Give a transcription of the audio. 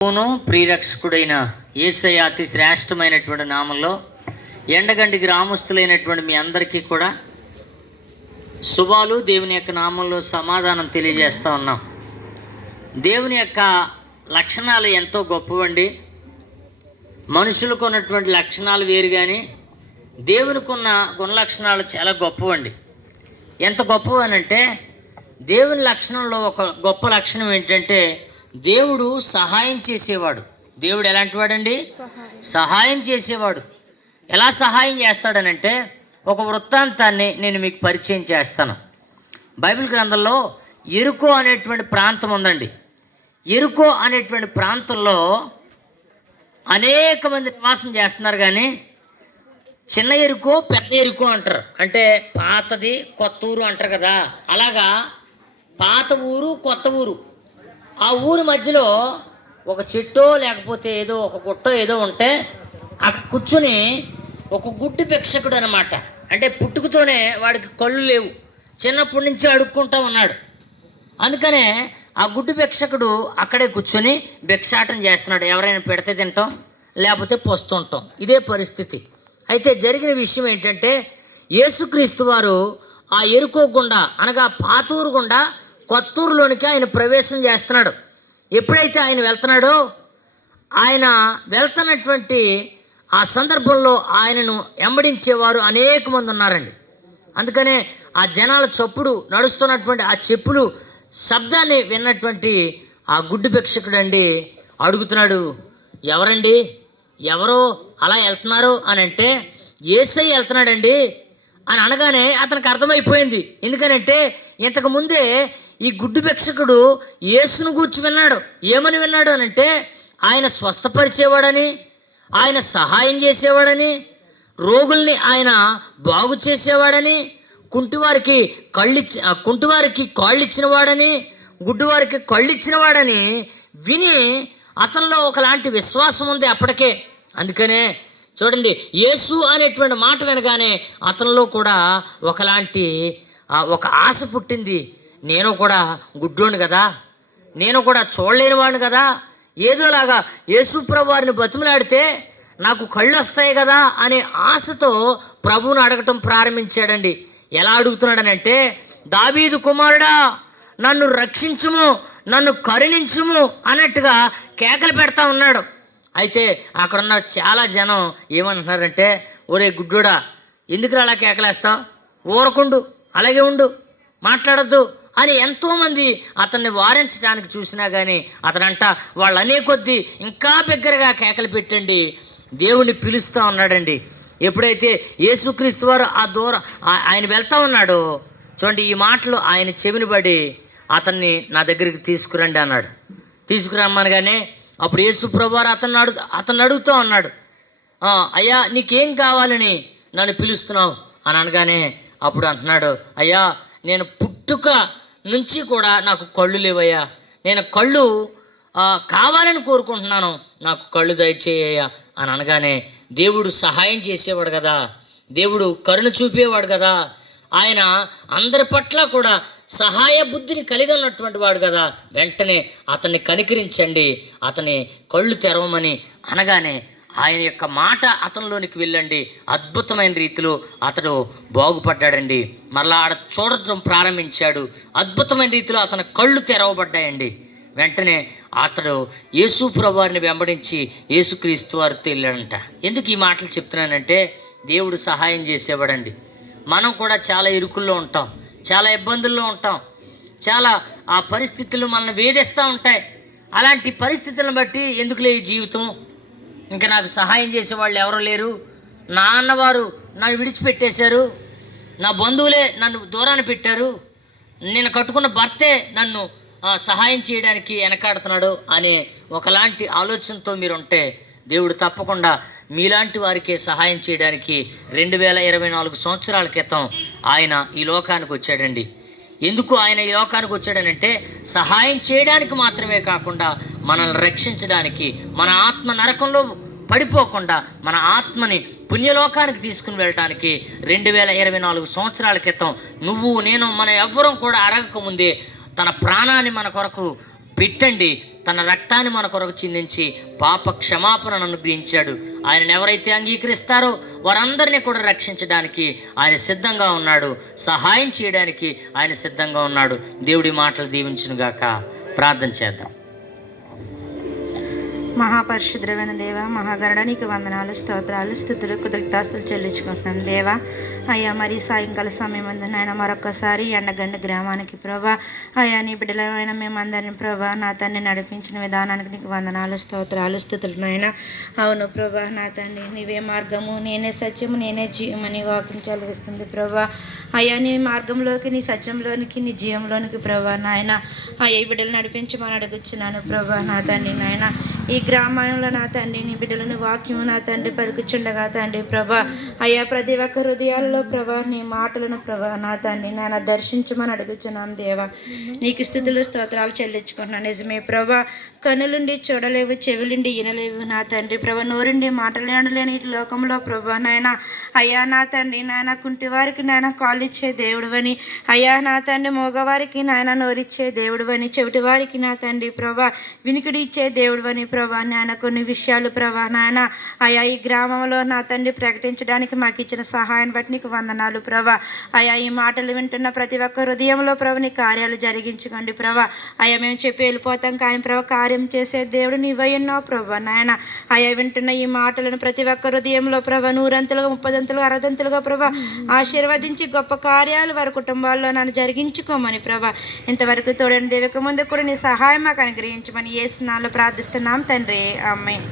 ప్రభువును ప్రియరక్షకుడైన యేసయ్య అతి శ్రేష్టమైనటువంటి నామంలో ఎండగంటి గ్రామస్తులైనటువంటి మీ అందరికీ కూడా శుభాలు. దేవుని యొక్క నామంలో సమాధానం తెలియజేస్తూ ఉన్నాం. దేవుని యొక్క లక్షణాలు ఎంతో గొప్పవండి. మనుషులకు ఉన్నటువంటి లక్షణాలు వేరు, కానీ దేవునికి ఉన్న గుణలక్షణాలు చాలా గొప్పవండి. ఎంత గొప్పవనంటే దేవుని లక్షణంలో ఒక గొప్ప లక్షణం ఏంటంటే దేవుడు సహాయం చేసేవాడు. దేవుడు ఎలాంటి వాడండి? సహాయం చేసేవాడు. ఎలా సహాయం చేస్తాడనంటే ఒక వృత్తాంతాన్ని నేను మీకు పరిచయం చేస్తాను. బైబిల్ గ్రంథంలో యెరికో అనేటువంటి ప్రాంతం ఉందండి. యెరికో అనేటువంటి ప్రాంతంలో అనేక మంది నివాసం చేస్తున్నారు, కానీ చిన్న యెరికో పెద్ద యెరికో అంటారు. అంటే పాతది కొత్త ఊరు అంటారు కదా, అలాగా పాత ఊరు కొత్త ఊరు. ఆ ఊరి మధ్యలో ఒక చెట్టో లేకపోతే ఏదో ఒక గుట్టో ఏదో ఉంటే అక్కడ కూర్చుని ఒక గుడ్డి భిక్షకుడు అనమాట. అంటే పుట్టుకతోనే వాడికి కళ్ళు లేవు, చిన్నప్పటి నుంచి అడుక్కుంటూ ఉన్నాడు. అందుకనే ఆ గుడ్డి భిక్షకుడు అక్కడే కూర్చొని భిక్షాటం చేస్తున్నాడు. ఎవరైనా పెడితే తింటాం, లేకపోతే పోస్తుంటాం. ఇదే పరిస్థితి. అయితే జరిగిన విషయం ఏంటంటే యేసుక్రీస్తు వారు ఆ యెరికో గుండా అనగా పాతూరు గుండా కొత్తూరులోనికి ఆయన ప్రవేశం చేస్తున్నాడు. ఎప్పుడైతే ఆయన వెళ్తున్నాడో, ఆయన వెళ్తున్నటువంటి ఆ సందర్భంలో ఆయనను వెంబడించేవారు అనేక మంది ఉన్నారండి. అందుకనే ఆ జనాల చప్పుడు, నడుస్తున్నటువంటి ఆ చెప్పులు శబ్దాన్ని విన్నటువంటి ఆ గుడ్డి భిక్షకుడు అండి అడుగుతున్నాడు, ఎవరండి, ఎవరో అలా వెళ్తున్నారు అని అంటే, యేసయ్య వెళ్తున్నాడండి అని అనగానే అతనికి అర్థమైపోయింది. ఎందుకనంటే ఇంతకు ముందే ఈ గుడ్డి భిక్షకుడు యేసును గూర్చి విన్నాడు. ఏమని విన్నాడు అని అంటే, ఆయన స్వస్థపరిచేవాడని, ఆయన సహాయం చేసేవాడని, రోగుల్ని ఆయన బాగు చేసేవాడని, కుంటివారికి కాళ్ళు ఇచ్చిన వాడని, గుడ్డివారికి కళ్ళు ఇచ్చిన వాడని విని అతనిలో ఒకలాంటి విశ్వాసం ఉంది అప్పటికే. అందుకనే చూడండి, యేసు అనేటువంటి మాట వినగానే అతనిలో కూడా ఒకలాంటి ఒక ఆశ పుట్టింది. నేను కూడా గుడ్డోని కదా, నేను కూడా చూడలేని వాడిని కదా, ఏదోలాగా యేసు ప్రభు వారిని బతిమలాడితే నాకు కళ్ళు వస్తాయి కదా అనే ఆశతో ప్రభువును అడగటం ప్రారంభించాడండి. ఎలా అడుగుతున్నాడనంటే, దావీదు కుమారుడా నన్ను రక్షించుము, నన్ను కరుణించుము అన్నట్టుగా కేకలు పెడతా ఉన్నాడు. అయితే అక్కడున్న చాలా జనం ఏమంటున్నారంటే, ఒరే గుడ్డోడా ఎందుకు అలా కేకలేస్తావు, ఊరకుండు, అలాగే ఉండు, మాట్లాడద్దు అని ఎంతోమంది అతన్ని వారించడానికి చూసినా కానీ అతనంట వాళ్ళు అనే కొద్దీ ఇంకా బిగ్గరగా కేకలు పెట్టండి దేవుణ్ణి పిలుస్తూ ఉన్నాడండి. ఎప్పుడైతే యేసుక్రీస్తు వారు ఆయన వెళ్తా ఉన్నాడో చూడండి, ఈ మాటలు ఆయన చెవిని పడి అతన్ని నా దగ్గరికి తీసుకురండి అన్నాడు. తీసుకురమ్మనగానే అప్పుడు యేసు ప్రభువారు అతన్ని అడుగుతూ ఉన్నాడు, అయ్యా నీకేం కావాలని నన్ను పిలుస్తున్నావు అని అనగానే అప్పుడు అంటున్నాడు, అయ్యా నేను పుట్టుక నుంచి కూడా నాకు కళ్ళు లేవయ్యా, నేను కళ్ళు కావాలని కోరుకుంటున్నాను, నాకు కళ్ళు దయచేయ్యా అని అనగానే దేవుడు సహాయం చేసేవాడు కదా, దేవుడు కరుణ చూపేవాడు కదా, ఆయన అందరి పట్ల కూడా సహాయ బుద్ధిని కలిగి ఉన్నటువంటి వాడు కదా. వెంటనే అతన్ని కనికరించండి, అతని కళ్ళు తెరవమని అనగానే ఆయన యొక్క మాట అతనిలోనికి వెళ్ళండి, అద్భుతమైన రీతిలో అతడు బాగుపడ్డాడండి. మరలా ఆడ చూడటం ప్రారంభించాడు, అద్భుతమైన రీతిలో అతని కళ్ళు తెరవబడ్డాయండి. వెంటనే అతడు యేసు ప్రభువారిని వెంబడించి యేసుక్రీస్తు వారితో వెళ్ళాడంట. ఎందుకు ఈ మాటలు చెప్తున్నానంటే, దేవుడు సహాయం చేసేవాడండి. మనం కూడా చాలా ఇరుకుల్లో ఉంటాం, చాలా ఇబ్బందుల్లో ఉంటాం, చాలా ఆ పరిస్థితులు మనల్ని వేధిస్తూ ఉంటాయి. అలాంటి పరిస్థితులను బట్టి ఎందుకులే ఈ జీవితం, ఇంకా నాకు సహాయం చేసేవాళ్ళు ఎవరో లేరు, నా అన్నవారు నన్ను విడిచిపెట్టేశారు, నా బంధువులే నన్ను దూరాన్ని పెట్టారు, నేను కట్టుకున్న భర్తే నన్ను సహాయం చేయడానికి వెనకాడుతున్నాడు అనే ఒకలాంటి ఆలోచనతో మీరు ఉంటే దేవుడు తప్పకుండా మీలాంటి వారికే సహాయం చేయడానికి 2024 సంవత్సరాల క్రితం ఆయన ఈ లోకానికి వచ్చాడండి. ఎందుకు ఆయన ఈ లోకానికి వచ్చాడనంటే, సహాయం చేయడానికి మాత్రమే కాకుండా మనల్ని రక్షించడానికి, మన ఆత్మ నరకంలో పడిపోకుండా మన ఆత్మని పుణ్యలోకానికి తీసుకుని వెళ్ళడానికి 2024 సంవత్సరాల క్రితం నువ్వు నేను మన ఎవ్వరం కూడా అడగకముందే తన ప్రాణాన్ని మన కొరకు పెట్టండి, తన రక్తాన్ని మన కొరకు చిందించి పాప క్షమాపణను అనుగ్రహించాడు. ఆయనను ఎవరైతే అంగీకరిస్తారో వారందరినీ కూడా రక్షించడానికి ఆయన సిద్ధంగా ఉన్నాడు. సహాయం చేయడానికి ఆయన సిద్ధంగా ఉన్నాడు. దేవుడి మాటలు దీవించునుగాక. ప్రార్థన చేద్దాం. మహాపరిశుద్రమైన దేవ, మహాగరుడ, నీకు వందనాలు, స్తోత్రాలు, స్తుతులు, కృతజ్ఞతాస్తులు చెల్లించుకుంటున్నాను దేవా. అయ్యా, మరి సాయంకాల సమయం అందు నాయన మరొక్కసారి ఎండగండ గ్రామానికి ప్రభా, అయ్యా నీ బిడ్డలమైన మేమందరిని ప్రభా నా తండ్రి నడిపించిన విధానానికి నీకు వందనాలు, స్తోత్రాలు, స్తుతులు నాయన. అవును ప్రభా, నా తండ్రి నీవే మార్గము, నేనే సత్యము, నేనే జీవమని వాక్యం చదివిస్తుంది ప్రభా. అయ్యా నీ మార్గంలోకి, నీ సత్యంలోనికి, నీ జీవంలోనికి ప్రభా నాయన అయ్యా ఈ బిడ్డలు నడిపించమని అడుగుచున్నాను ప్రభా. నా తండ్రి నాయన ఈ గ్రామంలో నా తండ్రి నీ బిడ్డలను వాక్యము నా తండ్రి పలుకుచుండగా తండ్రి ప్రభా, అయ్యా ప్రతి ఒక్క హృదయాలలో ప్రభా నీ మాటలను ప్రభా నా తండ్రి నాయన దర్శించమని అడుగుచున్నాను దేవా. నీకు స్థుతులు, స్తోత్రాలు చెల్లించుకున్నాను. నిజమే ప్రభా, కనులుండి చూడలేవు, చెవులుండి వినలేవు నా తండ్రి ప్రభా, నోరుండి మాటలేని ఈ లోకంలో ప్రభా నాయన అయ్యా నా తండ్రి నాయన కుంటివారికి నాయన కాళ్ళు ఇచ్చే దేవుడువని, అయ్యా నా తండ్రి మగవారికి నాయన నోరిచ్చే దేవుడువని, చెవిటి వారికి నా తండ్రి ప్రభా వినికిడి ఇచ్చే దేవుడువని ప్రభా నాయన కొన్ని విషయాలు ప్రభా నాయన అయ్యా ఈ గ్రామంలో నా తండ్రి ప్రకటించడానికి మాకు ఇచ్చిన సహాయాన్ని బట్టి నీకు వందనాలు ప్రభా. అయ్యా ఈ మాటలు వింటున్న ప్రతి ఒక్క హృదయంలో ప్రభు నీ కార్యాలు జరిగించుకోండి ప్రభా. అయ్యా మేము చెప్పి వెళ్ళిపోతాం కానీ ప్రభా కార్యం చేసే దేవుడు నీవై ఉన్నావు ప్రభా నాయన. అయ్యా వింటున్న ఈ మాటలను ప్రతి ఒక్క హృదయంలో ప్రభా 100 30 60 ప్రభా ఆశీర్వదించి గొప్ప కార్యాలు వారి కుటుంబాల్లో నన్ను జరిగించుకోమని ప్రభా. ఇంతవరకు తోడని దేవక ముందు కూడా నీ సహాయం మాకు అనుగ్రహించమని యేసు నామములో ప్రార్థిస్తున్నాం తండ్రి, ఆమేన్.